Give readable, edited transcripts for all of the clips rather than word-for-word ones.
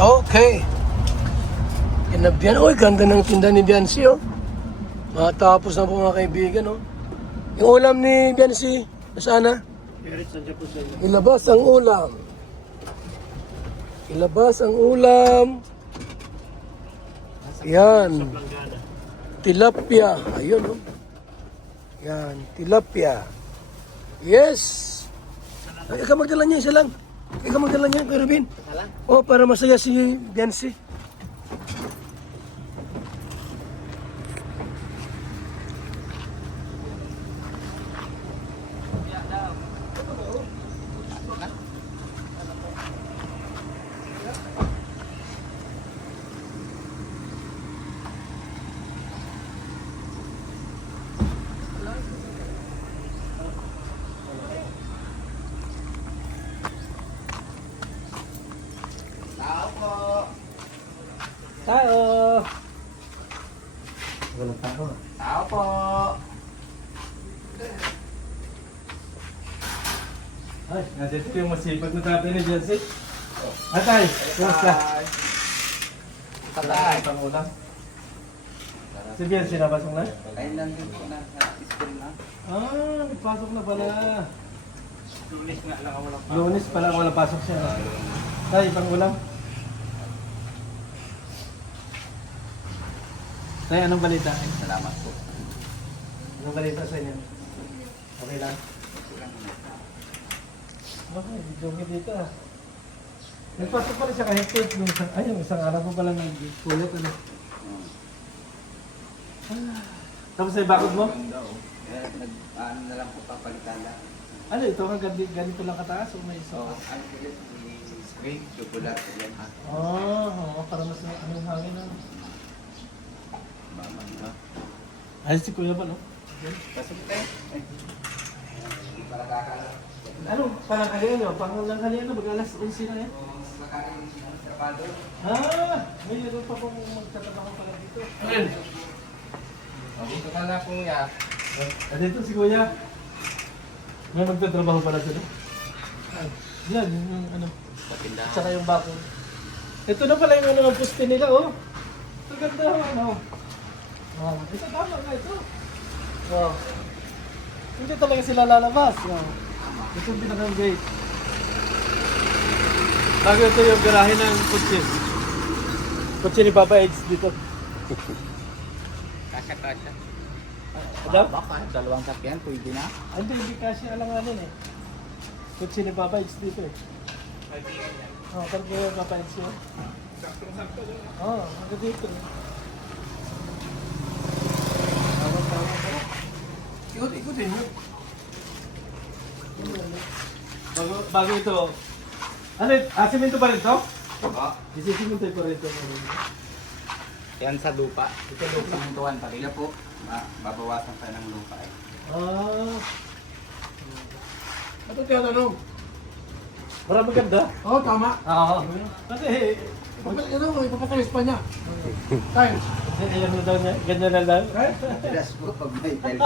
Okay. Kinabyan. Uy, ganda ng tinda ni Biancy, oh. Matapos na po mga kaibigan, oh. Yung ulam ni Biancy, nasaan na? Ilabas ang ulam. Ilabas ang ulam. Yan. Tilapia. Ayun, oh. Yan, tilapia. Yes! Ay, ikaw magdala niya, isa lang. Ikaw magdala niya, Kuya Rubin. Oh, para masaya si Biancy. Tao! Walang tao. Tao po. Ay, nandito yung masipag na tatay ni Biancy. Atay, kumusta? Patay. Pangulam. Si Biancy nabasok na? Ayun lang din po na sa school na. Ah, nagpasok na pala. Lunes nga lang ako lang. Lunes pala wala pasok siya. Tay, pangulam. Tay, anong balita? Salamat po. Anong balita sa inyo? Okay lang? Okay, jogi dito ah. Nagpasok pa rin siya kahit tape nung isang araw po pala nag-kulit ano. Tapos ay bakit mo? Ano na lang po papalitan lang. Ano ito? Ganito lang kataas o may isa? So, ano ulit? Screen, chocolate, yan ha. Oo, para mas anong hangin na. Mamang na. Ay, si Kuya ba no? Pasok tayo. Para kakala. Ano? Parang kalian nyo? Pangulang kalian na? Mag-alas 11 na yan? Makakain siya ng trapado. Ah! May meron pa pong magtatrabaho pala dito. Ayun! Dito ka na po ya. Dito si Kuya. May magtatrabaho pala sila. Yan, yung ano. Patindahan. Tsaka yung bako. Ito na pala yung ano ng puste nila, oh. Ito ganda, ano. Oh, ito tama nga ito. Oh. Hindi talaga sila lalabas. Oh. Ito yung pinakang gate. Bago ito yung garahe ng kutsi. Kutsi ni Papa Eds dito. Kasya. Adam? Baka, dalawang sakyan, pwede na. Hindi kasi alanganin eh. Kutsi ni Papa Eds dito eh. Oh, parang yung Papa Eds yun. Sakto doon. Oo, hanggang dito. Ikutin mo. Bago ito. Ano ito? Simento pa rin ito? Oo. Isisimento pa rin ito. Yan sa lupa. Ito lupa. Simentuhan pa rin po. Babawasan pa ng lupa eh. Ah. Ito tinatanong. Marami maganda. Oo, tama. Oo. Kasi, ipapatalis pa niya. Tayo. Ayan mo daw niya. Ganyan na lang. Madalas po pag may tel.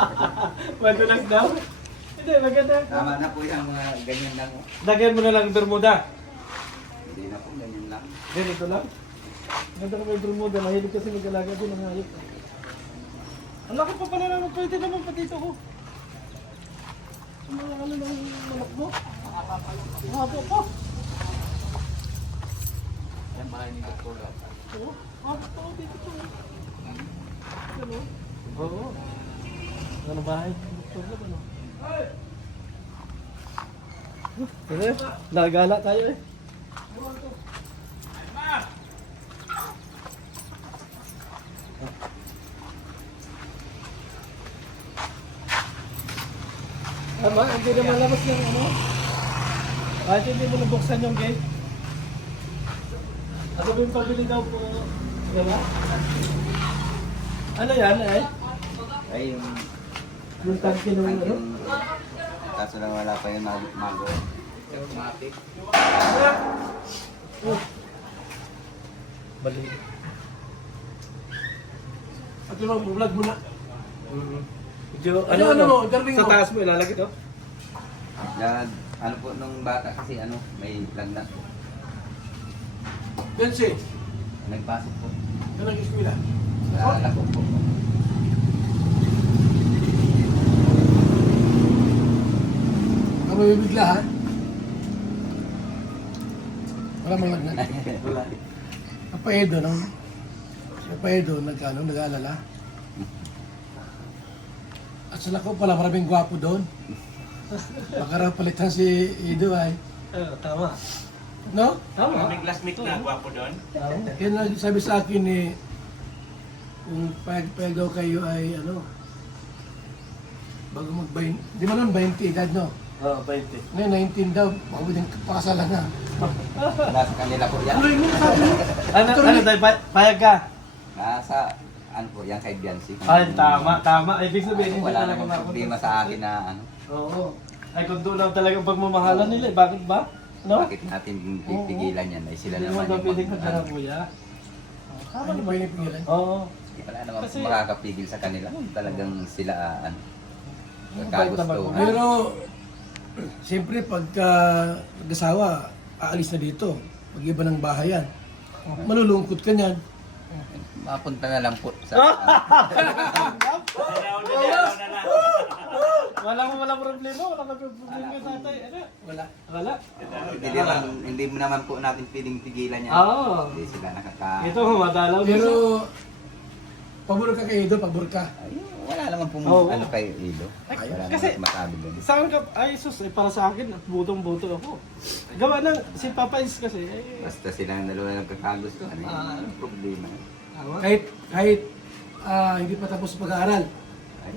Madulas daw. Hindi, maganda. Tama na po yung mga ganyan lang. Lagyan mo na lang Bermuda. Hindi na po ganyan lang. Ganito lang. Ganda ka may Bermuda. Mahilig kasi mag-alaga din ng hayop. Ang laki pa pala naman. Pwede naman pa dito ko. Ang mga ano ng manok mo. Mahaba pa. Yan bahay ni Dr. Oo. Mahaba pa dito to. Ano? Oo. Ano bahay? Doktor na ba no? Tara, nagala tayo eh. Tama, hindi na malabas yung ano. Kahit hindi mo nabuksan yung gate. Ano ba yung pabili daw po? Diba? Ano yan eh? Ay yung Yung tangke ng ano? kaso lang wala pa yung mago. Automatic. Oh. Bali. At yung vlog mo na. Medyo, ano mo? Sa taas mo ilalagay to? Yan, ano po nung bata kasi ano, may lagnat po. Bensi, Nagpasok po. yan ang eskwela. Sa lako po. Ang mabibigla ha? Wala mo lang. Wala. Papaedo, no? Si Papaedo, nag-aalala. At sa lako pala, maraming gwapo doon. Baka raw palitan si Ido ay. Tama. No? Tama. May classmate na gwapo doon. Yan ang sabi sa akin ni kung payag daw kayo ay ano, bago mag-20, di ba nun 20 edad, no? Oo, 20. Ngayon 19 daw, baka pwedeng pakasalan na. Nasa kanila po yan. Tuloy mo sabi mo. Ano tayo, payag ka? Nasa, ano po, yan kay Biancy. Ay, tama. Ay, ibig sabihin, hindi Wala talaga namang mapunta problema sa akin na ano. Oo. Ay, kung doon lang talagang pagmamahalan nila, eh, bakit ba? No? Bakit natin pipigilan yan? Ay sila Hindi naman mo daw pwedeng ano. magkara, kuya. Tama Ano ba naman. yung pingilan? Oo. Wala naman Kasi- makakapigil sa kanila. Talagang sila ano. Bait Nagkagustuhan. Pero, siyempre pagka nag-asawa, aalis na dito. Mag-iba ng bahayan. Malulungkot ka niyan. Mapunta na lang po sa... Walang problema. Walang problema ka tatay. Ano? Wala. Wala. hindi mo naman po natin pwedeng pigilan yan. Oo. Hindi sila nakaka... Ito, madalaw. Pero, pabor ka kay Ido, pabor ka. Ay, wala naman pong Oo. ano kay Ido. Ay, Wala kasi- naman masabi doon. Saan ka? Ay, sus, para sa akin, butong-buto ako. Gawa ng, si Papa Is kasi, Basta sila ang dalawa nagkakagustuhan. Anong problema? Kahit hindi pa tapos pag-aaral. Ay,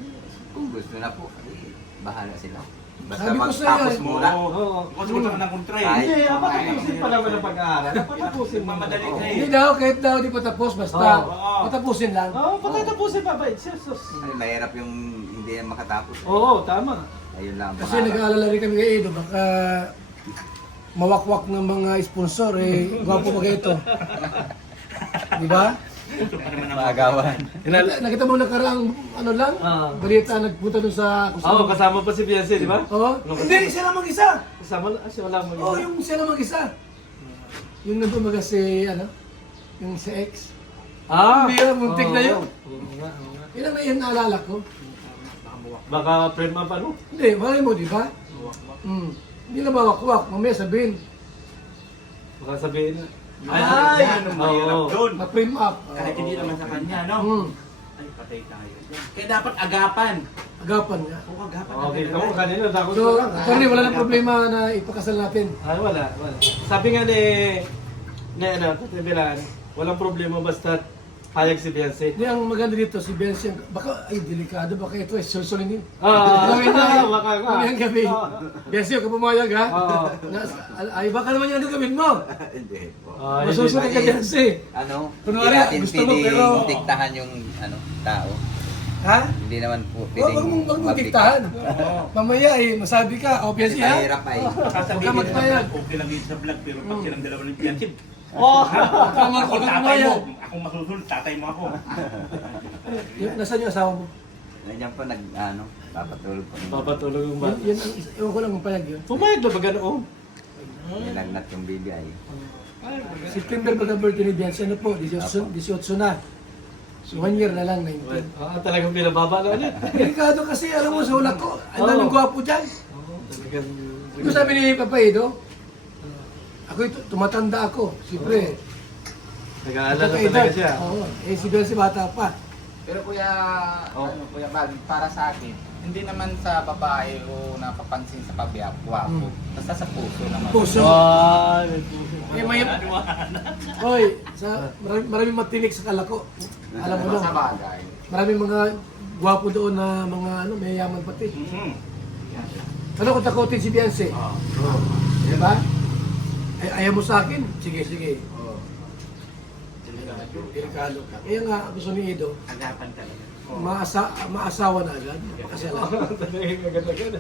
kung gusto na po, ay, bahala sila. Basta Sabi ko sa'yo, magtapos eh. muna. Oo. Kasi gusto ka ng kontra eh. Ay, Hindi, papatapusin pa naman ang pag-aaral. Papatapusin mo. Mamadali Oo. ka eh. Hindi daw, kahit daw hindi pa tapos, basta Oo. patapusin lang. Oo, patatapusin Papa Is. Jesus. Ay, mahirap yung hindi yan makatapos. Oo, tama. Ayun lang. Kasi nag-aalala rin kami kay Ido, baka mawakwak ng mga sponsor, eh, gwapo ba ito? Di ba? Maagawan. Nakita mo nakaraang ano lang, Ah. balita nagpunta doon sa... Oo, kasama pa si Beyonce, di ba? Oo. Hindi, siya lang mag-isa. Kasama, siya wala mo. Oo, yung siya lang mag-isa. Yung nagpumaga si, ano, yung si ex. Hindi, muntik na yun. Oo nga, oo nga. Ilan na yun naalala ko? Baka friend mo pa, no? Hindi, malay mo, di ba? Hindi na mawakwak, mamaya sabihin, Baka sabihin na. Ay, yan ang mahirap Oo. doon. ma-frame up. Kahit hindi naman sa kanya, no? Ay, patay tayo. Kaya dapat agapan. Agapan nga. Oo, agapan. Okay, kamo kanina, takot So, ko lang. Tony, wala nang problema na ipakasal natin. Ay, wala. Sabi nga ni ano, Tati Bilan, walang problema basta hayag si Beyonce. Hindi, ang maganda dito, si Bensi, baka, ay, delikado, baka ito ay sulsulin yun. Gawin na, baka ka. Mamayang gabi. Bensi, huwag ka pumayag, ha? Oo. Ay, baka naman yan ang gagawin mo. Hindi po. Masusunod ka, Bensi. Ano, Kunwari, hindi natin gusto mo, pwedeng pero- diktahan yung ano, tao. Ha? Hindi naman po Huwag pwedeng mong diktahan. Mamaya, masabi ka, o, Bensi, ha? Mahirap ay. Sasabihin Huwag ka magpayag. nila, okay lang yun sa vlog, pero pag silang dalawa ng fiancé, Oh! ako Huwag ka tatay mo. pumayag. Ako masusunod, tatay mo ako. Nasaan yung asawa mo? Nandiyan po ano, papatulog po. Papatulog yung ba? Yan, ewan ko lang kung payag yun. Pumayag na ba ganoon? Nilagnat yung baby ay. September ba ang birthday ni Bensi? Ano po? 18 na. So, 1 year na lang, 19. Talagang pinababa na ulit. Delikado kasi, alam mo, sa ulak ko, ang daming gwapo dyan. Talagang... Ito sabi ni Papa Ido, ako tumatanda ako, siyempre. Nag-aalala Papa talaga Ido, siya. oo, si Bensi bata pa. Pero kuya, ano kuya Bal, para sa akin, hindi naman sa babae o napapansin sa pabiyap, wapo. Basta sa puso naman. Puso. Wow! Eh, Hoy, maraming matinik sa kalako. Alam mo Sa lang, bagay. maraming mga gwapo doon na mga ano, may yaman pati. Mhm. Ano kung takutin si Beyonce? Di ba? Ay, ayaw mo sa akin? Sige, sige. Delikado ka. Kaya nga, gusto ni Ido, Agapan talaga. maasawa na agad. Pakasalan. Talagang agad-agad.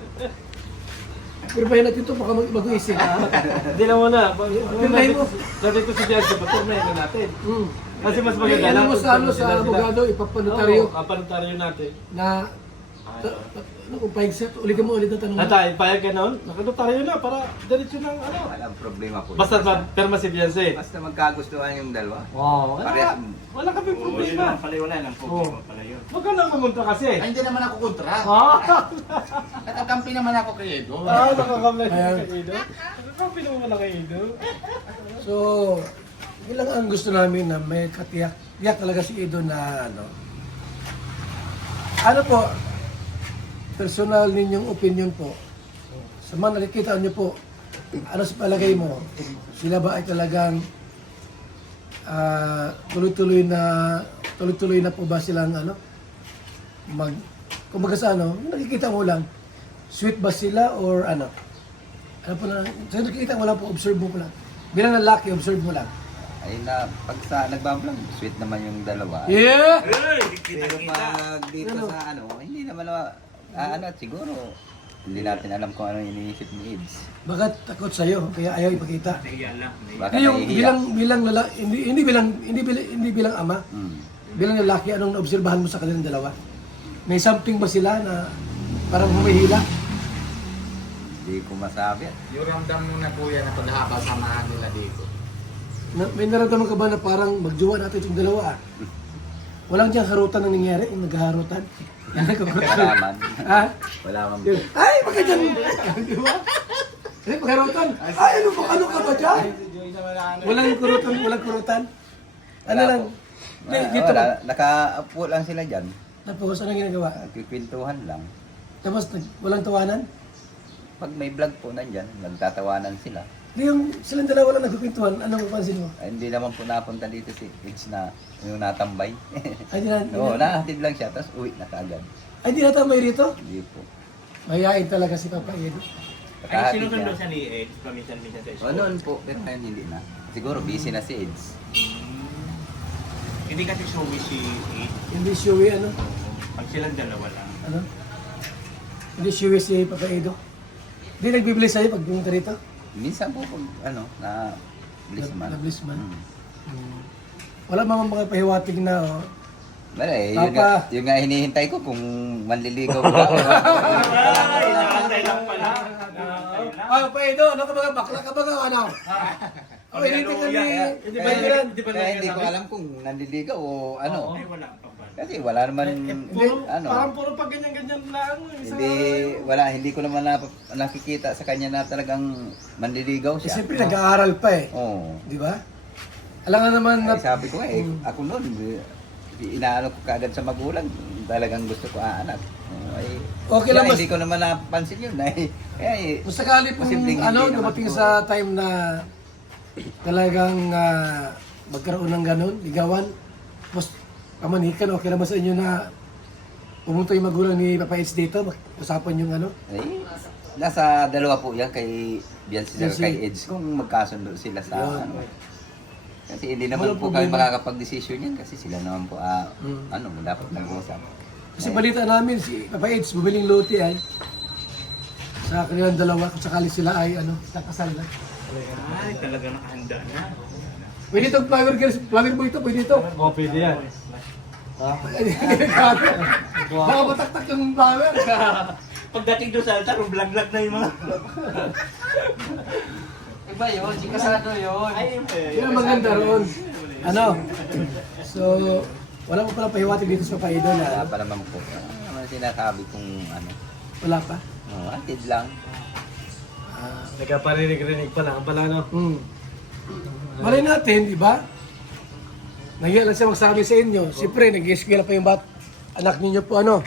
Pirmahin natin ito, baka mag-isip. Hindi na muna. Pirmahin mo. Sabi ko si Bianca, paturmahin na natin. Kasi mas Eh, maganda alam mo lang sa ano, sa abogado, ipapanotaryo Oo, kapanotaryo natin. na Ano kung pahigsat? Ulitin mo ulit ang tanong mo. Tatay, payag ka noon? Nakanotaryo na para diretso ng ano. Walang problema po. Basta perma si Beyonce. Basta magkagustuhan yung dalawa. Oo, Parehas. wala kami problema. Wala lang problema pala yun. Huwag ka lang pumunta kasi. Ay, hindi naman ako kontra. Ah, Nakakampi naman ako kay Edo. nakakamay Ayan. ka kay Ido. Nakakamay naman kay Ido. So, yun lang ang gusto namin na may katiyak talaga si Edo na ano po, personal ninyong opinion po. Sa mga nakikita niyo po, ano sa palagay mo? Sila ba ay talagang tuloy-tuloy na po ba silang kumbaga sa nakikita mo lang, sweet ba sila or ano? Ano po na, sa nakikita mo lang po, observe mo lang. Bilang lalaki, observe mo lang. Ay na, pag sa nagbablog, sweet naman yung dalawa. Yeah! Pero pag dito sa hindi naman siguro, hindi natin alam kung ano yung iniisip ni Ids. Bakit takot sa'yo? Kaya ayaw ipakita. Nahiya lang. Baka Hindi yung nahihiya. bilang lalaki, hindi bilang ama, bilang lalaki, anong naobserbahan mo sa kanilang dalawa? May something ba sila na parang humihila? Hindi ko masabi. Yung ramdam mo na kuya na paghaba samahan nila dito. May naramdaman ka ba na parang magjowa natin itong dalawa ah? Walang diyang harutan na nangyari, yung naghaharutan. Wala man. Ha? Wala man. Ay, bakit dyan? Di ba? Ay, pagharutan. Ay, ano ka ba dyan? Walang kurutan. Ano lang? Hindi, dito. Wala. Nakaupo lang sila dyan. Tapos, anong ginagawa? Nagkikwentuhan lang. Tapos, walang tawanan? Pag may vlog po nandyan, nagtatawanan sila. Yung silang dalawa lang nagkukwentuhan, anong mapansin mo? Ay, hindi naman po napunta dito si Ids na yung natambay. Ay, di na, Oo, nahatid lang siya, tapos uwi na kaagad. ay, di natamay rito? Hindi po. Mayayain talaga si Papa Edo. Ay, Nakahatid sinusundo niya. siya ni Ed. Paminsan-minsan sa O school. noon po, pero ngayon hindi na. Siguro busy na si Ids. Hindi kasi showy si Ed. Hindi sure ano? Pag silang dalawa lang. Ano? Hindi sure si Papa Edo. Hindi nagbibilis sa'yo pag pumunta rito? Minsan po pag na bliss man. Na-bliss man. Hmm. Wala mga pahiwatig na, oh. Wala eh, Papa. yun nga hinihintay ko kung manliligaw ba ako. Ay, nakantay lang pala. Nakantay lang. Ah, Papa Edo, ano ka ba? Bakla ka ba? Ano? Oh, hindi ka ni... Hindi ba Kaya, hindi ba kaya hindi ko nagsasabi? alam kung nanliligaw o ano. Ay, wala pa ba? Kasi wala naman, Parang puro pag ganyan-ganyan lang. Isang hindi ko naman nakikita sa kanya na talagang manliligaw siya. Siyempre, nag-aaral pa eh. Oo. Di ba? Alam nga naman na... Ay, sabi ko ako noon, inaano ko kaagad sa magulang, talagang gusto ko anak. Ay, Okay lang, kaya hindi ko naman napansin yun. Kaya, Kung sakali pong posibleng hindi naman dumating po. sa time na talagang magkaroon ng ganun, ligawan, tapos pamanikan, okay lang ba sa inyo na pumunta yung magulang ni Papa Eds dito, usapan yung ano? ay, nasa dalawa po yan kay Beyonce Beyonce. kay Eds kung magkasundo sila sa Yun. ano. Kasi hindi naman Walang po kami problema. makakapag-desisyon yan kasi sila naman po dapat nag-uusap. Kasi balita namin, si Papa Eds, bumiling lote ay sa kanilang dalawa, kung sakali sila ay kakasal na. Ay, talaga nakahanda na. Pwede itong flower boy ito, pwede ito. Oh, pwede yan. Baka mataktak yung flower. Pagdating doon sa altar, vlog-vlog na yung mga... Iba yun, si kasado yun. Ay, Yan ang maganda roon. Ano? So, wala mo palang pahiwatig dito sa Papa Edo Wala na pa naman po. Ano naman sinasabi kung ano. wala pa. Atid lang. Nagkaparinig-rinig pa lang pala, no? Malay natin, di ba? Nagyan lang siya magsabi sa inyo. Siyempre, nag-eskwela pa yung anak ninyo po, ano?